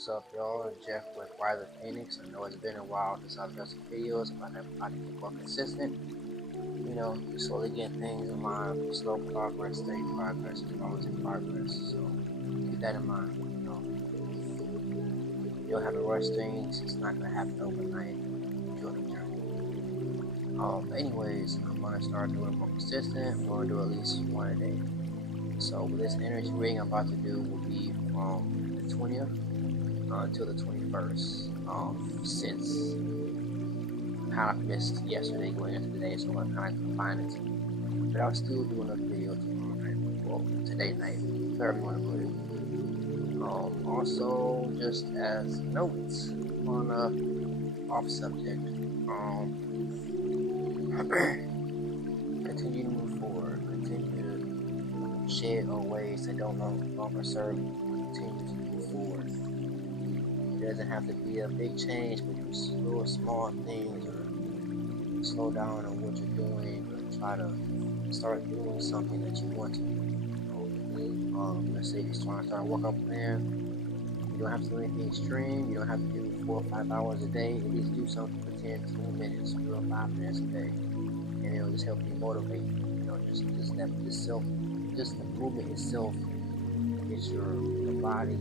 What's up, y'all? Jeff with Rise of Phoenix. I know it's been a while since I've done some videos, but I've tried to be more consistent. Slowly get things in line. Slow progress, steady progress is always in progress. So keep that in mind. You don't have to rush things. It's not gonna happen overnight. Enjoy the journey. Anyways, I'm gonna start doing more consistent. I'm gonna do at least one a day. So this energy reading I'm about to do will be from the 20th until the 21st. Since kind of missed yesterday going into today, so I'm kind of confining it. But I'll still do another video tomorrow night. Well, today night, wherever you want to put it. Also, just as notes on a off subject, continue to move forward. Continue to shed on ways that don't no longer serve you. Continue to move forward. It doesn't have to be a big change, but just little small things, or slow down on what you're doing, or try to start doing something that you want to do. Let's say you're trying to start a workout plan. You don't have to do anything extreme. You don't have to do 4 or 5 hours a day. At least do something for 10, 20 minutes, 4 or 5 minutes a day, and it'll just help you motivate. Just the movement itself gets your body,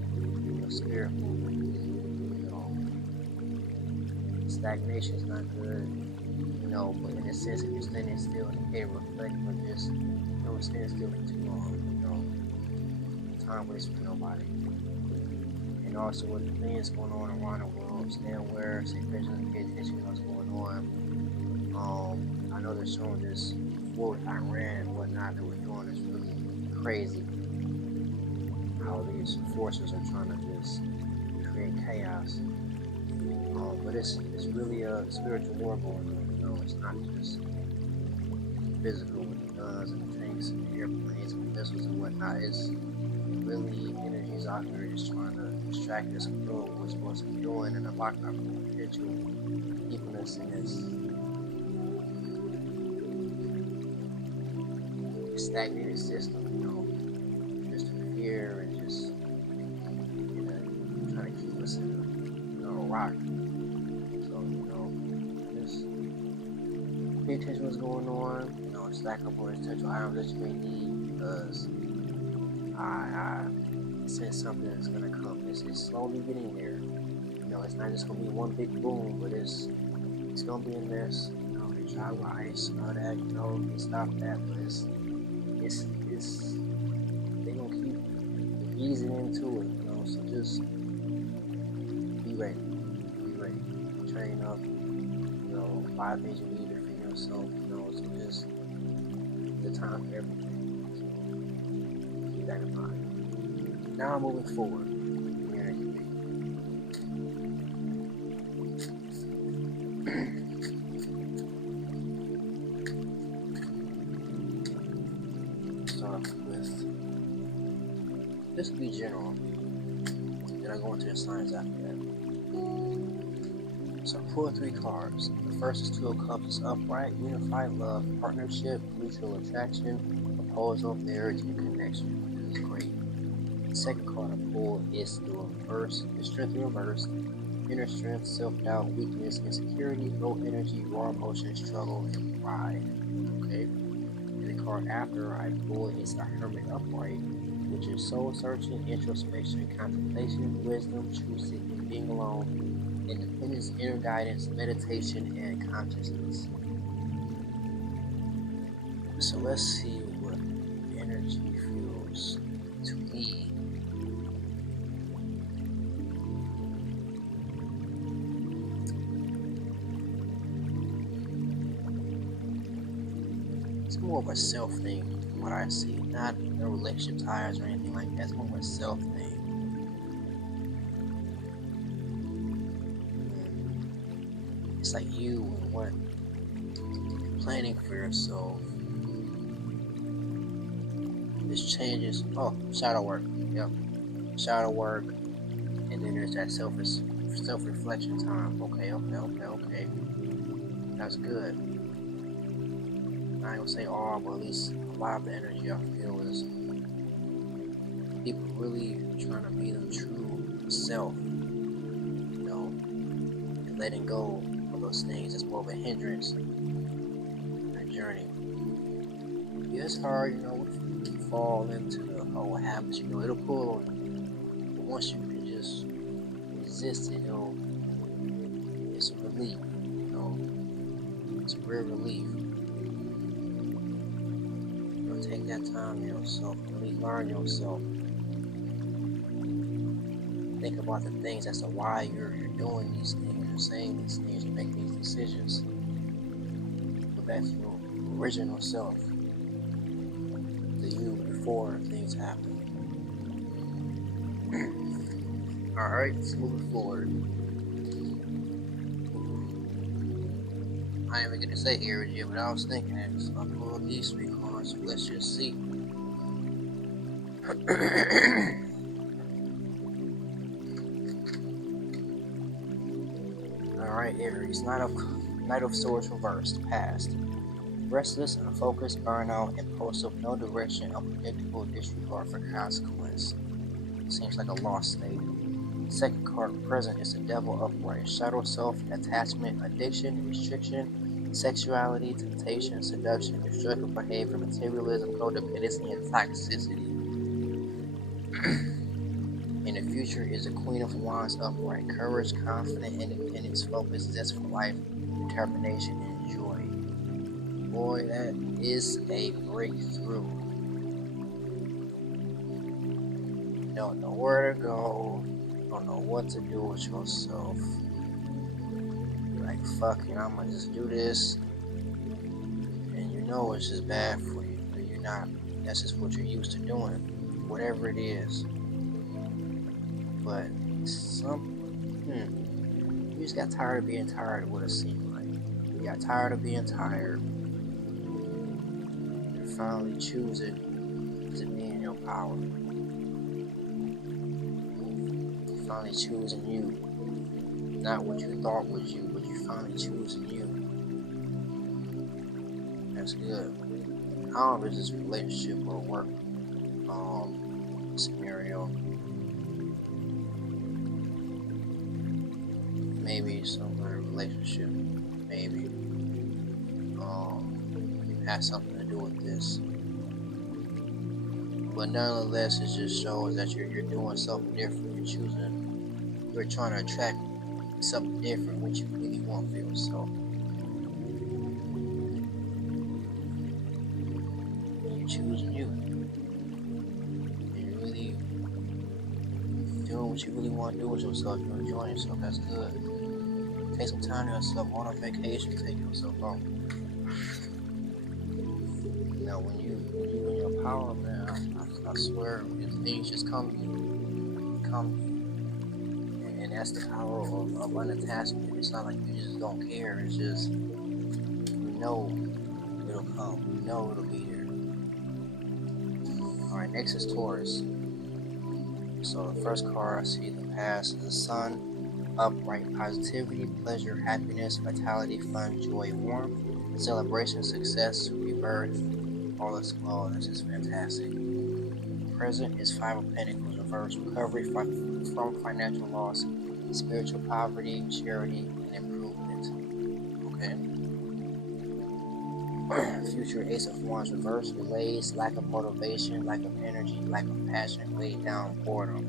your spirit moving. Stagnation is not good, but in a sense, if you're standing still, you can't reflect, but just don't stand still for too long, time waits for nobody. And also with the things going on around the world, stay aware, stay patient, pay attention to what's going on. I know they're showing this war with Iran and whatnot that we're doing is really crazy. How these forces are trying to just create chaos. But it's really a spiritual war going on. It's not just physical with the guns and the tanks and the airplanes and the missiles and whatnot. It's really energies out there just trying to distract us from doing what we're supposed to be doing and unlock our full potential, keeping us in this stagnated system, just fear and just trying to keep us in a rock. So, just pay attention to what's going on, stack up on essential items that you may need, because I sense something is gonna come. It's slowly getting there. It's not just gonna be one big boom, but it's gonna be a mess. They try rice and all that, they stop that, but it's they gonna keep easing into it, so just be ready. Train up, 5 things you need for yourself, so just the time for everything. So keep that in mind. Now moving forward, start with this will be general. Then I go into the signs after that. So I pull 3 cards. The first is 2 of Cups. It's upright, unified love, partnership, mutual attraction, proposal, marriage, and connection. This is great. The second card I pull is the reverse, the strength in reverse, inner strength, self-doubt, weakness, insecurity, low energy, raw emotion, struggle, and pride. Okay. And the card after I pull is the Hermit upright, which is soul searching, introspection, contemplation, wisdom, truth seeking, being alone, independence, inner guidance, meditation, and consciousness. So let's see what energy feels to me. It's more of a self thing from what I see, not no relationship ties or anything like that. It's more of a self thing. It's like you and what planning for yourself. This changes. Oh, shadow work. Yep, shadow work, and then there's that self-reflection time. Okay. That's good. I ain't gonna say all, but at least a lot of the energy I feel is people really trying to be their true self. letting go of those things is more of a hindrance in the journey. Yeah, it's hard, if you fall into the old habits, it'll pull on you. But once you can just resist it, it's a relief, it's a real relief. Take that time to yourself, really learn yourself. Think about the things as to why you're doing these things, you're saying these things, you're making these decisions. Go back to your original self, the you before things happen. Alright, let's move forward. I ain't even gonna say here yet, but I was thinking that, so I pulled these 3 cards, so let's just see. Alright, Aries, Knight of Swords reversed, past. Restless, unfocused, burnout, impulsive, no direction, unpredictable, disregard for consequence. Seems like a lost state. Second card, present, is the devil upright. Shadow self, attachment, addiction, restriction, sexuality, temptation, seduction, destructive behavior, materialism, codependency, and toxicity. In the future is the Queen of Wands upright. Courage, confidence, independence, focus, zest for life, determination, and joy. Boy, that is a breakthrough. You don't know where to go. Don't know what to do with yourself. You're like, fuck it, I'm gonna just do this. And it's just bad for you. But you're not. That's just what you're used to doing. Whatever it is. But you just got tired of being tired of what it seemed like. You got tired of being tired. You're finally choosing to be in your power. Finally choosing you, not what you thought was you, but you finally choosing you. That's good. I don't know if it's a relationship or work scenario. Maybe some kind of relationship. Maybe has something to do with this. But nonetheless, it just shows that you're doing something different. You're trying to attract something different, what you really want for yourself. You're choosing you. And you're really doing what you really want to do with yourself. You're enjoying yourself. That's good. Take some time to yourself. Go on a vacation. Take yourself home. When you in your power, man, I swear, things just come to you. And that's the power of unattachment. It's not like you just don't care. It's just, it'll come. It'll be there. Alright, next is Taurus. So the first card I see the past is the Sun, upright, positivity, pleasure, happiness, vitality, fun, joy, warmth, celebration, success, rebirth, all is well. This is fantastic. Present is 5 of Pentacles reverse, recovery from financial loss, spiritual poverty, charity, and improvement. Okay. Future Ace of Wands reverse, delays, lack of motivation, lack of energy, lack of passion, weighed down, boredom.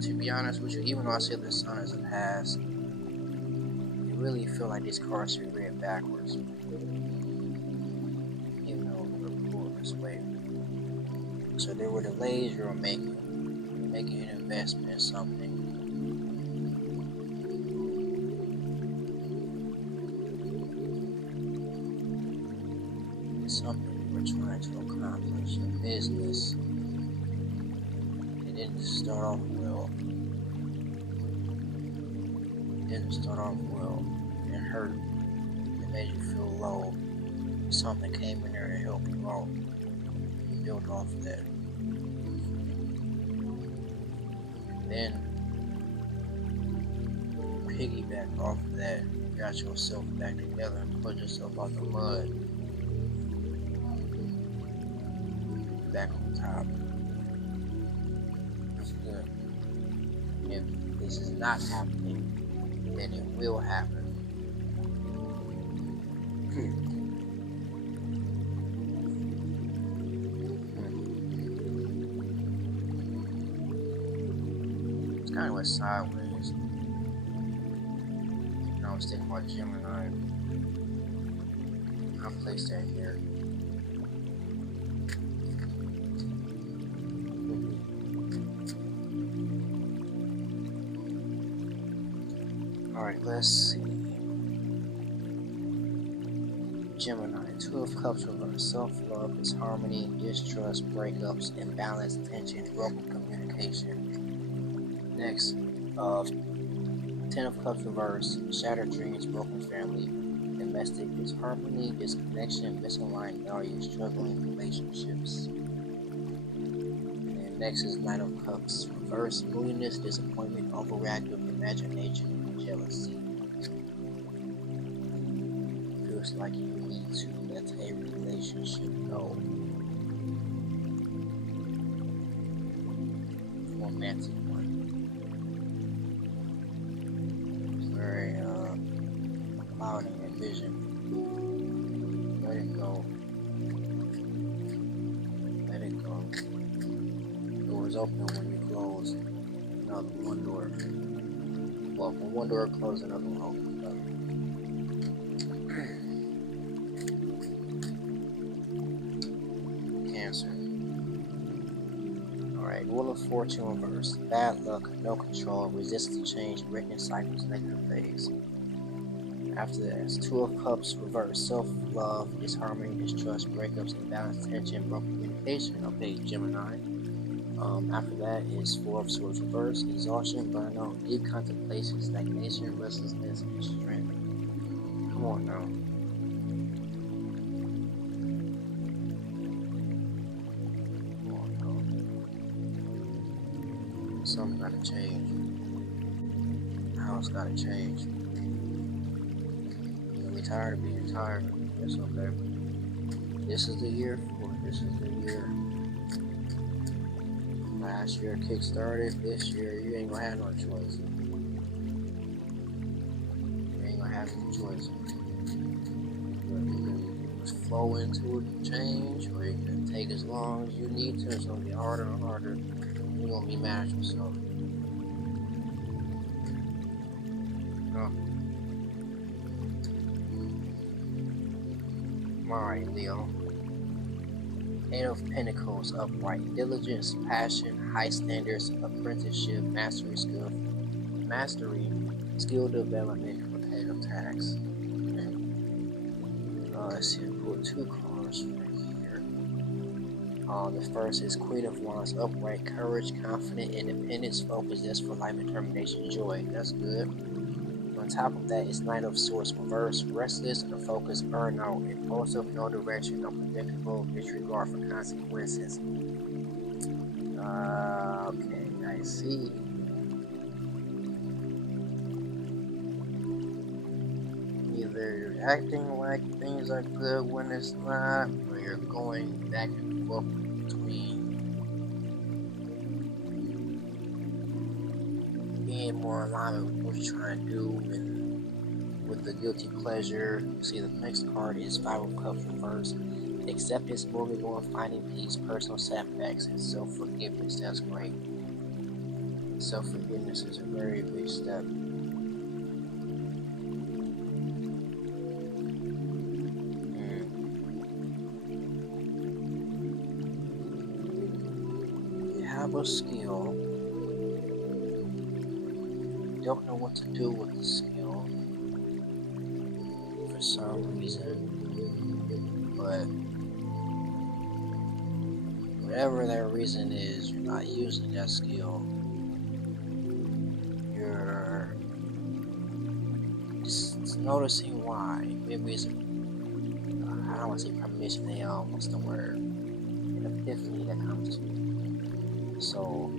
To be honest with you, even though I say the Sun is a past, you really feel like these cards should be read backwards. This way. So there were delays you were making an investment in something. Something you were trying to accomplish in business. It didn't start off well. It hurt. It made you feel low. Something came in there to help you out. You built off of that. Then, piggyback off of that, you got yourself back together and put yourself out the mud. Back on top. That's good. And if this is not happening, then it will happen. It's kind of went sideways. Now I'm sticking my Gemini. I'll place that here. Alright, let's see. Gemini, Two of Cups reverse. Self-love is harmony, distrust, breakups, imbalance, tension, broken communication. Next, Ten of Cups reverse. Shattered dreams, broken family. Domestic disharmony, disconnection, misaligned values, struggling relationships. And next is Nine of Cups reverse. Moodiness, disappointment, overactive imagination, jealousy. Feels like you need to let a relationship go. Romantic one. It's very loud in your vision. Let it go. Let it go. Doors open when you close. Another one door. Well, when one door closes, another one opens. Cancer. Alright, Wheel of Fortune reverse. Bad luck, no control, resistant change, breaking cycles, negative phase. After that, it's Two of Cups reverse. Self-love, disharmony, distrust, breakups, imbalance, tension, broken communication. Okay, Gemini. After that is Four of Swords reverse. Exhaustion, burnout, deep contemplation, stagnation, restlessness, and strength. Come on now. Something gotta change. The house gotta change. You'll be tired of being tired. That's okay. This is the year for it. This is the year. Last year kick-started. This year you ain't gonna have no choice. You ain't gonna have no choice. You can just flow into it and change, or you can take as long as you need to. It's gonna be harder and harder. You're gonna be mad at yourself. No. Alright, Leo. Eight of Pentacles upright. Diligence, passion, high standards, apprenticeship, mastery, skill development, repetitive tasks. Okay. Let's see, I'll pull two cards right here. The first is Queen of Wands upright, courage, confident, independence, focus, zest for life, determination, joy. That's good. On top of that is Knight of Swords reverse, restless, unfocused, burnout, impulsive, no direction, unpredictable, disregard for consequences. Okay, I see. Either you're acting like things are good when it's not, or you're going back and forth between being more aligned with what you're trying to do and with the guilty pleasure. See, the next card is Five of Cups reverse. Acceptance, moving on, finding peace, personal setbacks, and self-forgiveness. That's great. Self-forgiveness is a very big step. You have a skill. You don't know what to do with the skill for some reason, but whatever that reason is, you're not using that skill. You're just noticing why. Maybe it's I don't want to say premonition, what's the word? An epiphany that comes to you. So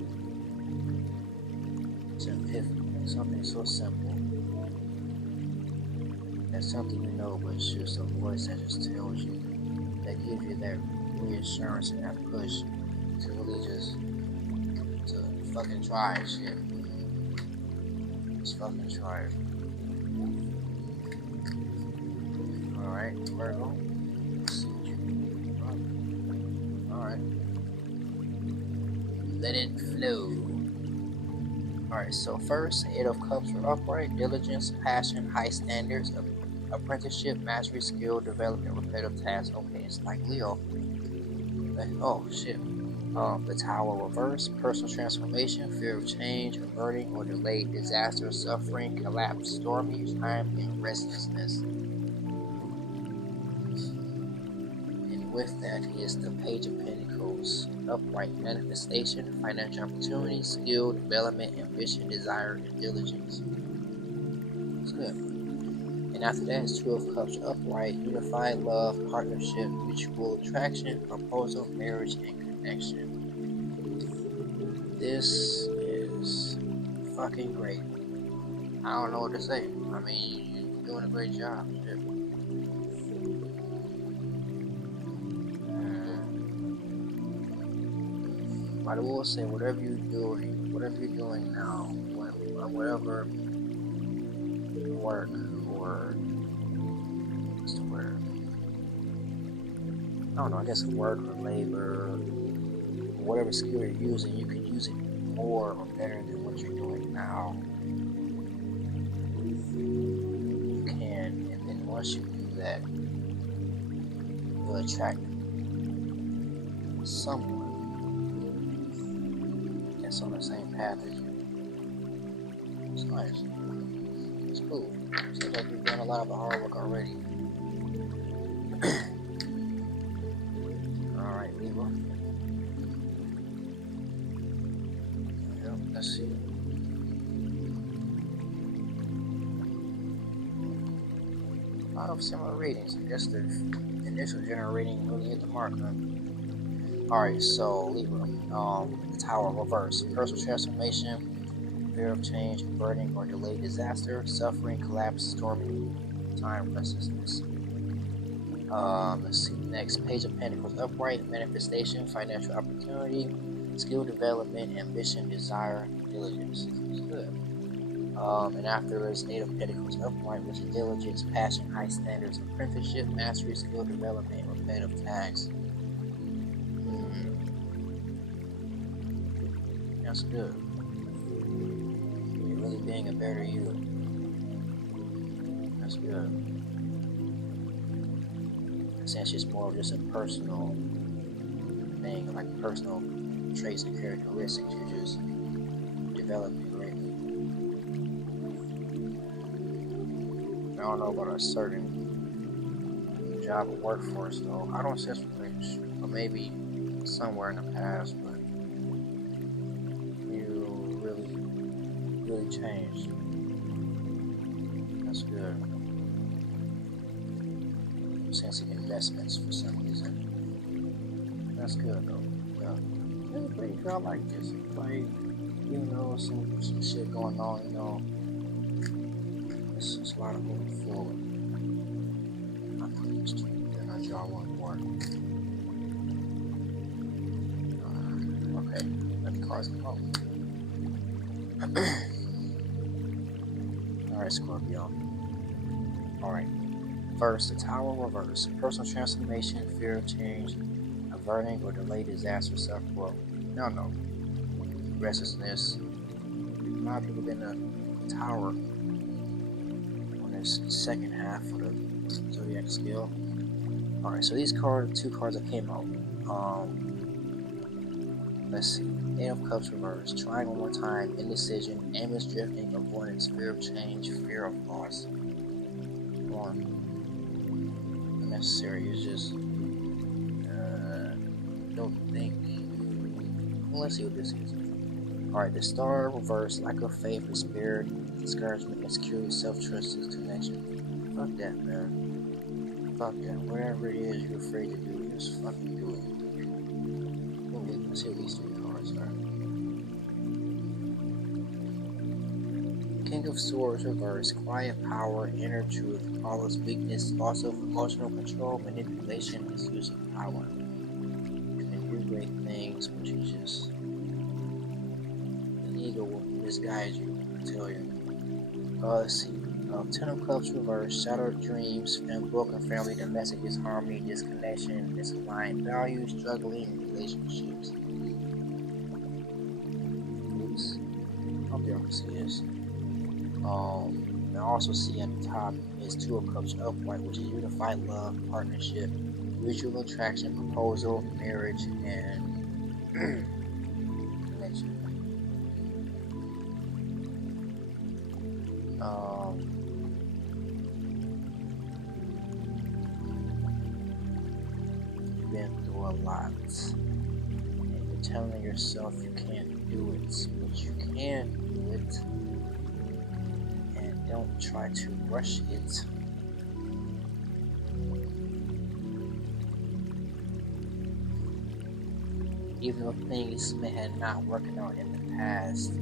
it's an epiphany, something so simple. That's something you know, but it's just a voice that just tells you, that gives you that reassurance and that push to really just to fucking try shit. Let's fucking try it. Alright, Virgo. Let's see what you can do. Alright. Let it flow. Alright, so first, Eight of Cups for upright, diligence, passion, high standards, apprenticeship, mastery, skill, development, repetitive tasks. Okay, it's like Leo. Oh shit. The Tower reverse, personal transformation, fear of change, averting or delayed disaster, suffering, collapse, stormy time, and restlessness. And with that is the Page of Pentacles, upright, manifestation, financial opportunity, skill, development, ambition, desire, and diligence. It's good. And after that is Two of Cups, upright, unified love, partnership, mutual attraction, proposal, marriage, and connection. This is fucking great. I don't know what to say. I mean, you're doing a great job. Shit. But I will say, whatever you're doing now, whatever work or what's the word? I don't know. I guess work or labor, or whatever skill you're using, you can use it more or better than what you're doing now. You can, and then once you do that, you'll attract someone that's on the same path as you. It's nice. It's cool. Seems like you've done a lot of the hard work already. Alright, Libra. Yep, let's see. A lot of similar readings. I guess the initial general reading really hit the mark, huh? Alright, so Libra. The Tower reverse. Personal transformation, fear of change, burning or delayed disaster, suffering, collapse, stormy time, restlessness. Let's see. Next, Page of Pentacles, upright, manifestation, financial opportunity, skill development, ambition, desire, diligence. It's good. And after is Eight of Pentacles, upright, which is diligence, passion, high standards, apprenticeship, mastery, skill development, repetitive tasks. That's good. You're really being a better you. That's good. Since it's more of just a personal thing, like personal traits and characteristics, you're just developing greatly. I don't know about a certain job or workforce though. I don't sense which, or maybe somewhere in the past, but you really changed. That's good. Sensing investments for some reason. That's good though. Yeah. It's pretty good. I like this. Like, you know, some shit going on, you know. It's a lot of moving forward. I put this to you, then I draw one more. Okay, let the cards come out. Alright, Scorpio. Alright. First, the Tower reverse. Personal transformation, fear of change, averting or delayed disaster, self-growth. No. Restlessness. A lot of people been in the Tower on this second half of the zodiac scale. Alright, so these two cards that came out. Let's see. Eight of Cups reverse. Trying one more time. Indecision, aimless drifting, avoidance, fear of change, fear of loss. One. Necessary. It's just don't think. Let's see what this is. Alright, the Star reverse, lack of faith, despair, discouragement, insecurity, self-trust, disconnection. Fuck that, man. Fuck that. Whatever it is you're afraid to do, just fucking do it. Let's see what these three cards are. King of Swords reverse, quiet power, inner truth, flawless weakness, loss of emotional control, manipulation, misuse of power. You can do great things, but you just, the ego will misguide you, I tell you. Let's see. Ten of Cups reversed, shattered dreams, and broken family, domestic disharmony, disconnection, misaligned values, struggling in relationships. Oops. I hope you don't see this. I also see at the top is Two of Cups upright, which is unified love, partnership, mutual attraction, proposal, marriage, and connection. You've been through a lot, and you're telling yourself you can't do it, but you can do it, and don't try to rush it. Even if things may have not worked out in the past,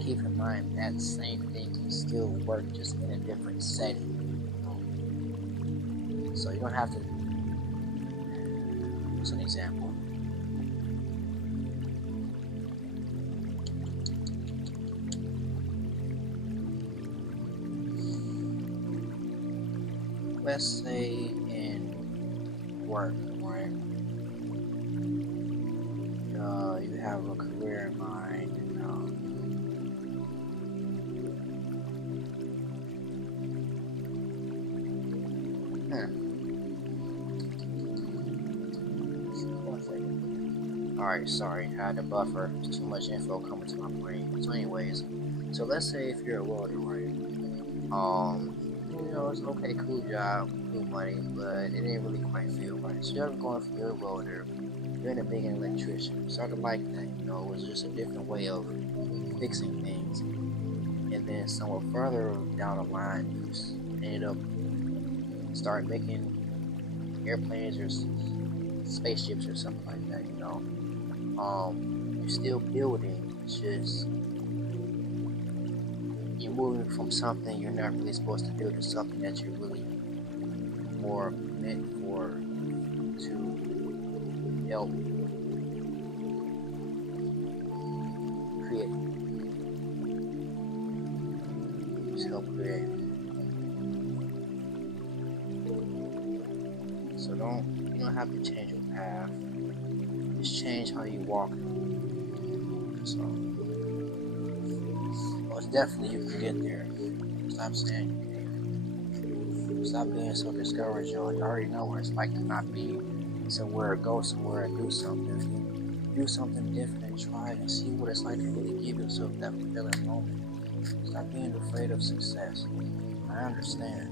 keep in mind that same thing can still work, just in a different setting. So you don't have to. What's an example? Let's say in work, right? You have a career in mind. Alright, sorry, I had to buffer. There's too much info coming to my brain. So anyways, so let's say if you're a welder, right? It's okay, cool job, cool money, but it didn't really quite feel right. So you're going from your welder, you're in a big electrician. Sort of like that, it was just a different way of fixing things. And then somewhere further down the line, you ended up start making airplanes or spaceships or something like that, You're still building, it's just you're moving from something you're not really supposed to do to something that you're really more meant for to help create. Just help create. So you don't have to change your path. Just change how you walk. So, most definitely you can get there. Stop saying you can't. Stop being so discouraged, y'all. You already know what it's like to not be somewhere, go somewhere and do something. Do something different and try and see what it's like to really give yourself that fulfilling moment. Stop being afraid of success. I understand.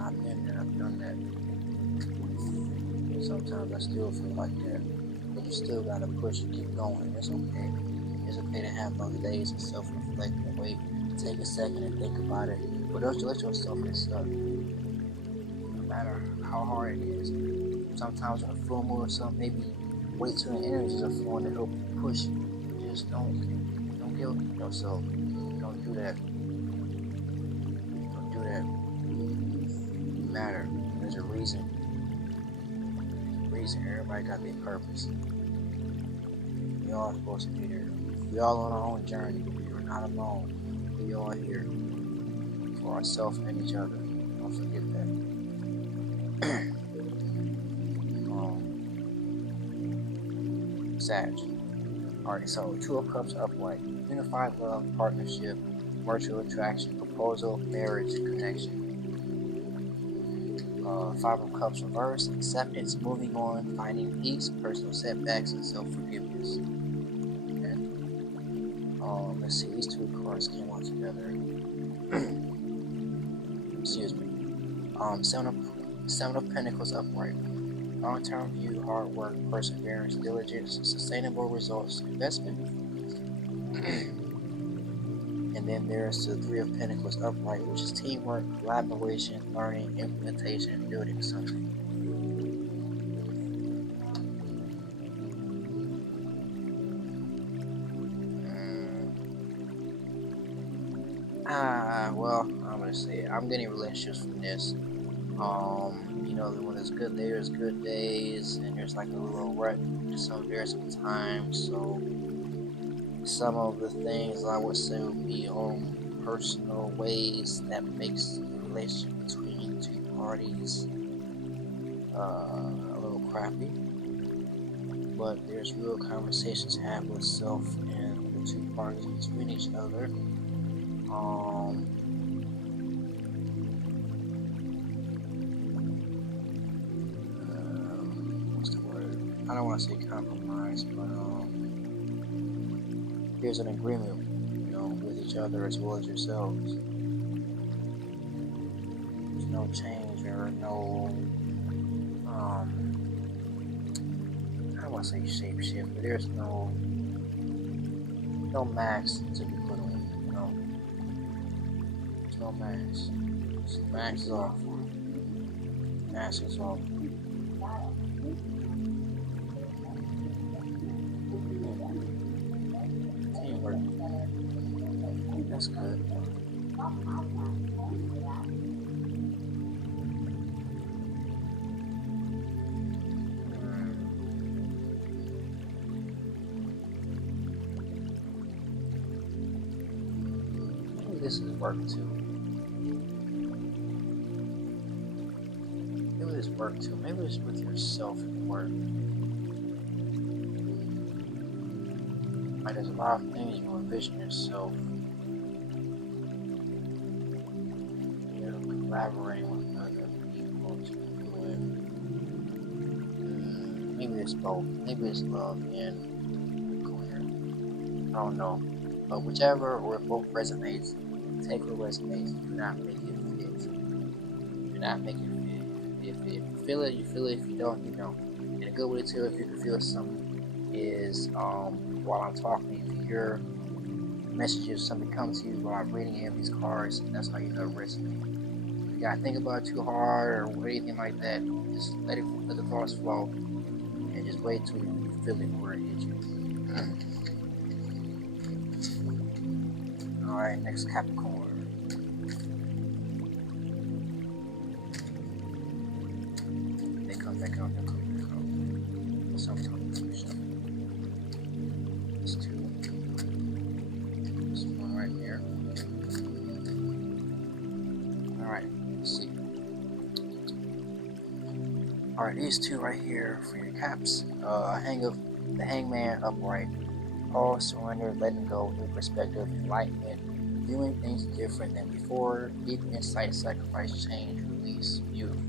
I've been there, I've done that. Sometimes I still feel like that. But you still gotta push and keep going. It's okay. It's okay to have those days of self-reflect and wait. Take a second and think about it. But don't you let yourself get stuck. No matter how hard it is. Sometimes in a full mood or something, maybe wait till the energies are flowing to help you push. Just don't guilt yourself. Don't do that. Don't do that. No matter. There's a reason. Everybody got their purpose. We all supposed to be there. We all on our own journey. We're not alone. We all here for ourselves and each other. Don't forget that. Sag. Alright, so Two of Cups upright. Unified love, partnership, mutual attraction, proposal, marriage, connection. Five of Cups reverse, acceptance, moving on, finding peace, personal setbacks, and self-forgiveness. Okay. Let's see, these two cards came out together. Excuse me. Seven of Pentacles upright. Long-term view, hard work, perseverance, diligence, sustainable results, investment. And then there's the Three of Pentacles upright, which is teamwork, collaboration, learning, implementation, building something. Well, I'm gonna say I'm getting relationships from this. When there's good days, there's good days, and there's like a little rut sometimes. So some of the things I would say would be personal ways that makes the relationship between two parties a little crappy. But there's real conversations to have with self and the two parties between each other. What's the word? I don't want to say compromise, but there's an agreement, with each other as well as yourselves. There's no change or no I don't want to say shape shift, but there's no max to be put on. There's no max. Max is off. Max is off. Teamwork. That's good. This is work too. Maybe this work too. Maybe it's with yourself and work. Like there's a lot of things you envision yourself. You're collaborating with other people to do it. Maybe it's both. Maybe it's love and career. I don't know. But whichever or if both resonates, take what resonates. Do not make it fit. Do not make it fit. If you feel it, you feel it. If you don't, you don't. And a good way to if you can feel something is while I'm talking, if you hear messages, something comes to you while I'm reading any of these cards, that's how you know it resonates. If you gotta think about it too hard or anything like that, just let the thoughts flow and just wait till you feel it where it hits you. Alright, next Capricorn. They come back out. Sometimes it's two. This one right here. Alright, let's see. Alright, these two right here for your caps. The hangman upright. All surrender, letting go, new perspective, enlightenment, viewing things different than before, deep insight, sacrifice, change, release, beautiful.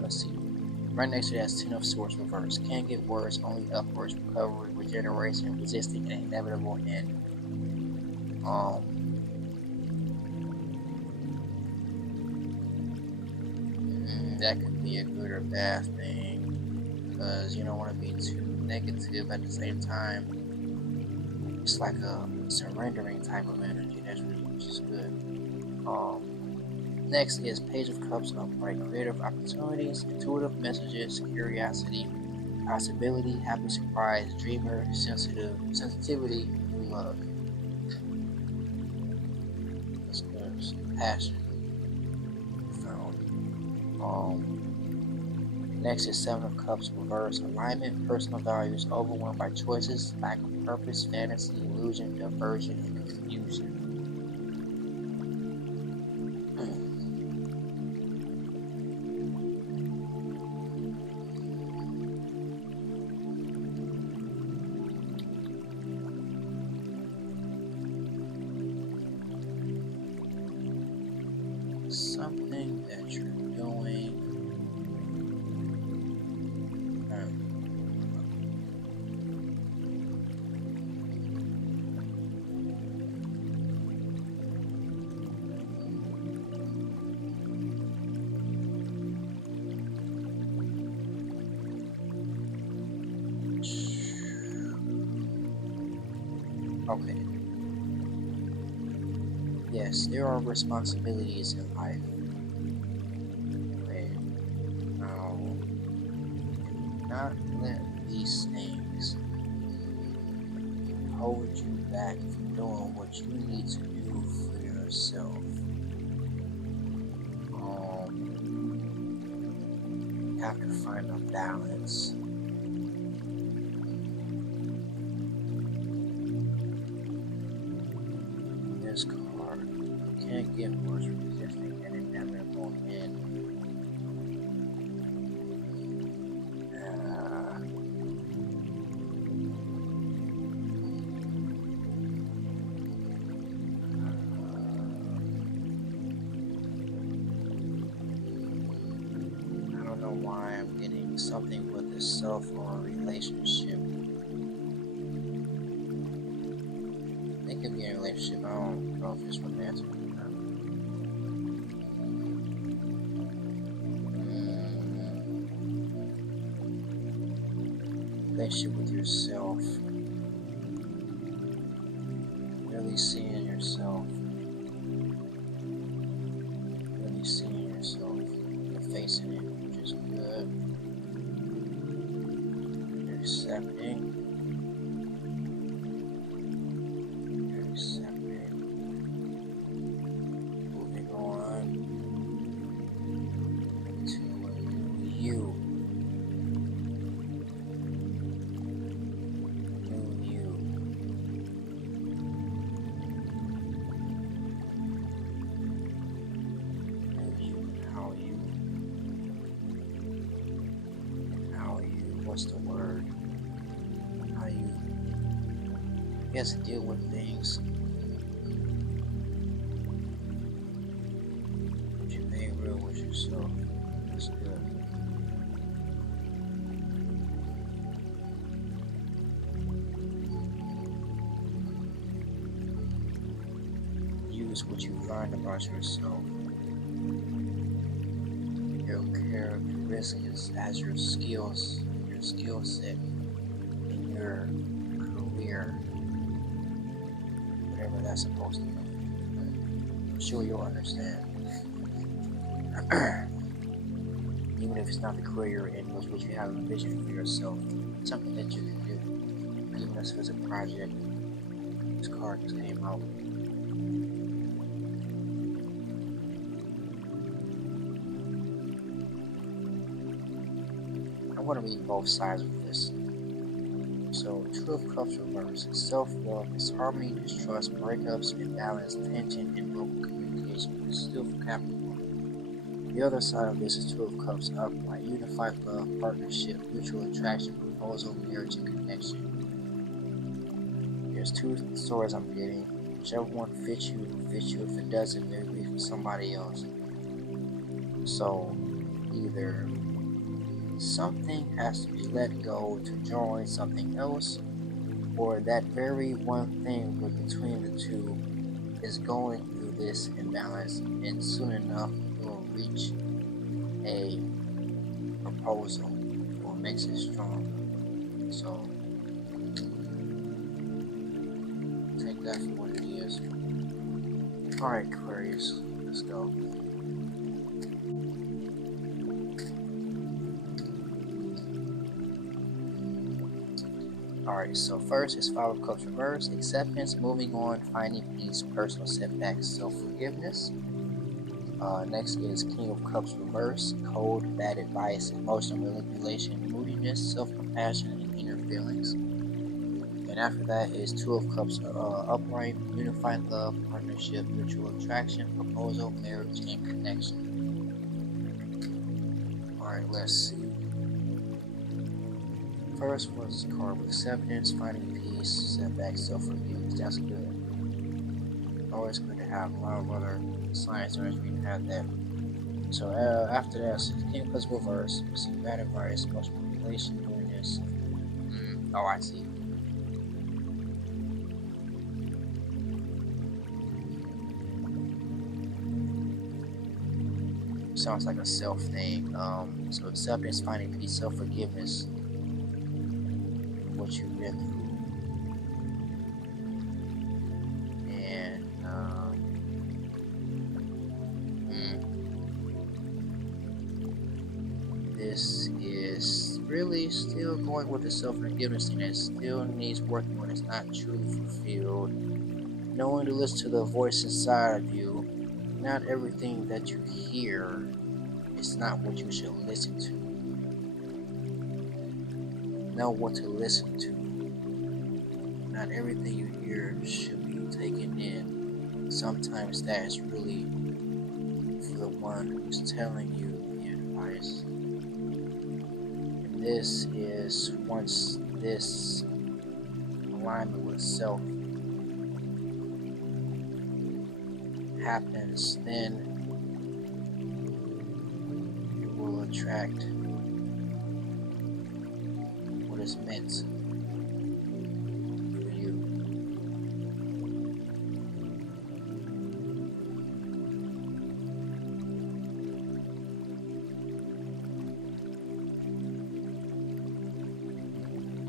Let's see. Right next to that, 10 of Swords reverse. Can't get words, only upwards, recovery, regeneration, resisting an inevitable end. That could be a good or bad thing, because you don't want to be too negative at the same time. It's like a surrendering type of energy, which is good. Next is Page of Cups upright. Creative opportunities, intuitive messages, curiosity, possibility, happy surprise, dreamer, sensitivity, love. That's good. Passion. Found. Next is Seven of Cups reverse. Alignment, personal values, overwhelmed by choices, lack of purpose, fantasy, illusion, diversion, and confusion. Something that you're doing. Okay. Yes, there are responsibilities in life. Okay. Now, not let these things hold you back from doing what you need to do for yourself. You have to find a balance. This card. getting worse, resisting, and inevitable end. I don't know why I'm getting something with a self or a relationship. It could be a relationship. I don't know if it's romantic or not. Relationship with yourself. Really seeing yourself. Really seeing yourself. You're facing it, which is good. You're accepting. Moving on to a new you. New you. New you. How you, what's the word? How you, I guess, deal with things. Being real with yourself. That's good. Use what you learned about yourself. Your characteristics as your skills, your skill set in your career. Whatever that's supposed to be. I'm sure you'll understand. Even if it's not the career you're in, but what you have a vision for yourself, something that you can do. Even if it's a project, this card just came out. I want to read both sides of this. So, Two of Cups reverse. Self-love is harmony, distrust, breakups, imbalance, tension, and broken communication. Still for Capricorn. The other side of this is Two of Cups upright, unified love, partnership, mutual attraction, proposal, marriage, and connection. There's two stories I'm getting. Whichever one fits you, will fit you. If it doesn't, maybe for somebody else. So, either something has to be let go to join something else, or that very one thing between the two is going through this imbalance, and soon enough will reach a proposal or makes it stronger. So take that for what it is. Alright, Aquarius, let's go. Alright, so first is Five of Cups reverse, acceptance, moving on, finding peace, personal setbacks, self-forgiveness. Next is King of Cups reverse, cold, bad advice, emotional manipulation, moodiness, self-compassion, and inner feelings. And after that is Two of Cups upright, unified love, partnership, mutual attraction, proposal, marriage, and connection. Alright, let's see. First was the card with acceptance, finding peace, setbacks, self-forgiveness. That's good. Always good to have a lot of other signs that we can have that. So after that, King of Cups reverse. We see bad advice, emotional manipulation, doing this. Oh, I see. Sounds like a self thing. So acceptance, finding peace, self-forgiveness. What you've been through. And this is really still going with the self-forgiveness thing. It still needs working on. It's not truly fulfilled. Knowing to listen to the voice inside of you. Not everything that you hear is not what you should listen to. Know what to listen to. Not everything you hear should be taken in. sometimes that is really for the one who's telling you the advice. And this is once this alignment with self happens, then you will attract what is meant for you.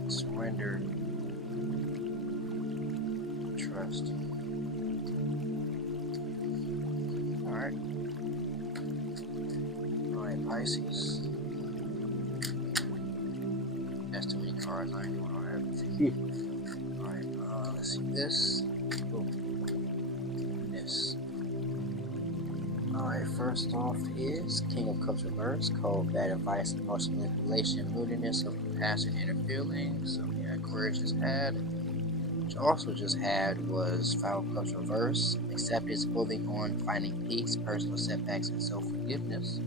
Surrender, trust. Alright. Alright, Pisces. That's too many cards. I ain't doing all that. Alright, let's see this. Oh, this. Alright, first off is King of Cups reverse, called bad advice, emotional manipulation, moodiness of compassion, inner feelings. So yeah, Aquarius just had. Which also just had was Five of Cups reverse, acceptance, moving on, finding peace, personal setbacks, and self-forgiveness.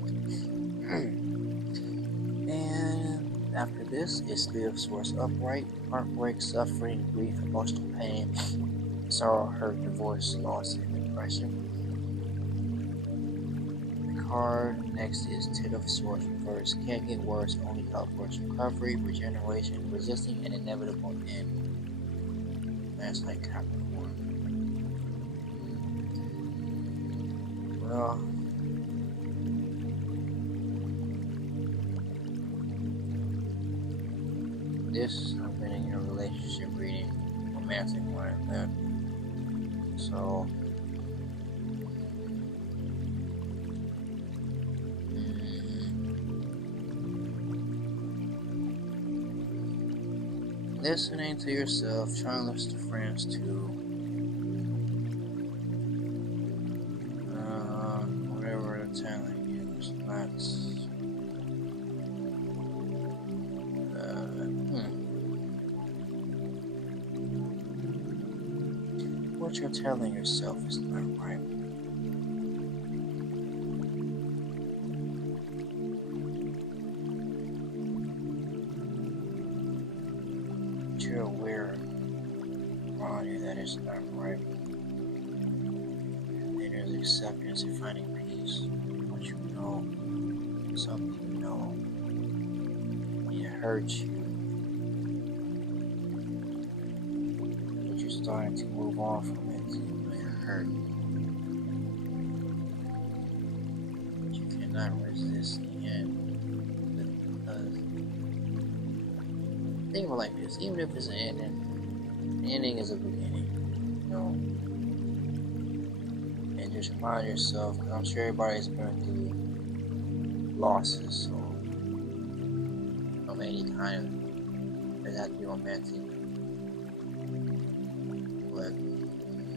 And after this is Three of Swords upright, heartbreak, suffering, grief, emotional pain, sorrow, hurt, divorce, loss, and depression. The card next is Ten of Swords reverse, can't get worse, only upwards, recovery, regeneration, resisting an inevitable end. That's like Capricorn. Well, this I've been in a relationship reading, romantic one at that. So, listening to yourself, trying to listen to friends too. Whatever they're telling you is not. What you're telling yourself is not right. You're aware around you that it's not right. And then there's acceptance and finding peace. What you know, something you know, it hurts you. But you're starting to move on from it. It hurt. But you cannot resist the end. Because think of it like this, even if it's an ending, the ending is a beginning, you know. And just remind yourself, because I'm sure everybody's been through losses, so of any kind. It doesn't have to be romantic. But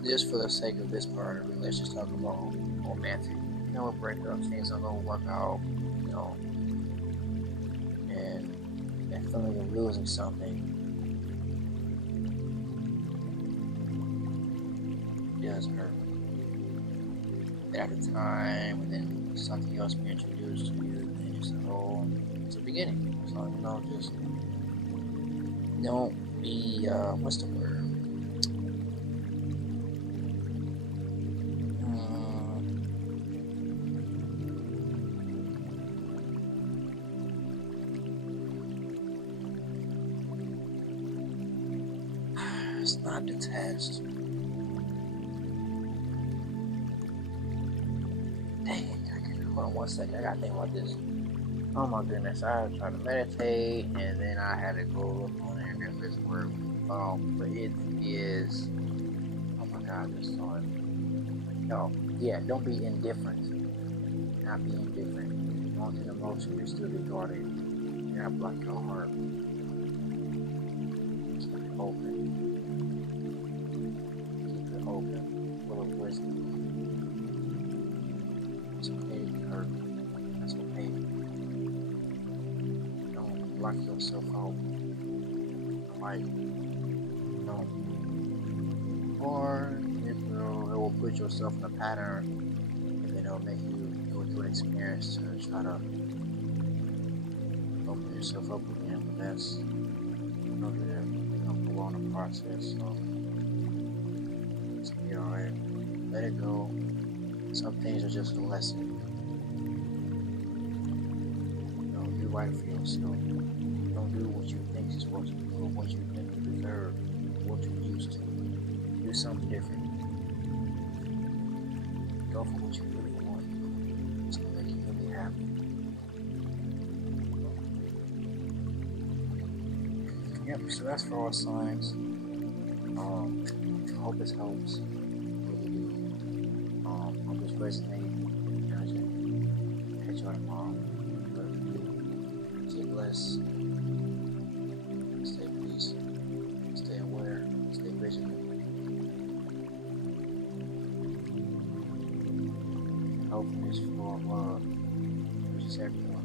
just for the sake of this part of it, let's just talk about romantic. You know, with breakups, things aren't gonna work out, you know. And that feeling of losing something does hurt. At the time, and then something else be introduced to you, and it's a beginning. So, you know, just don't be, what's the word? It's not detached. Dang, hold on one second. I gotta think about this. Oh my goodness, I tried to meditate, and then I had to go look on there, and there's this word, but it is. Oh my God, this song. No, yeah, don't be indifferent. Not be indifferent. Don't an emotion, you're still regarded. You're not block your heart. Keep it open. Keep it open. Full of wisdom. It's okay to be hurt. That's okay. Don't block yourself out. Like, don't. Or it will put yourself in a pattern, and then it'll make you go through an experience to try to open yourself up again. But that's move on the process. So it's gonna be alright. Let it go. Some things are just a lesson. Do right for yourself. Don't do what you think you're supposed to do, or what you think you deserve, or what you're used to. Do something different. Go for what you really want. It's gonna make you really happy. Yep, so that's for all signs. I hope this helps. Really do. Hope this resonates. Catch y'all tomorrow. Stay blessed. Stay peace. Stay aware. Stay vigilant. Hopefulness for love, which is everyone.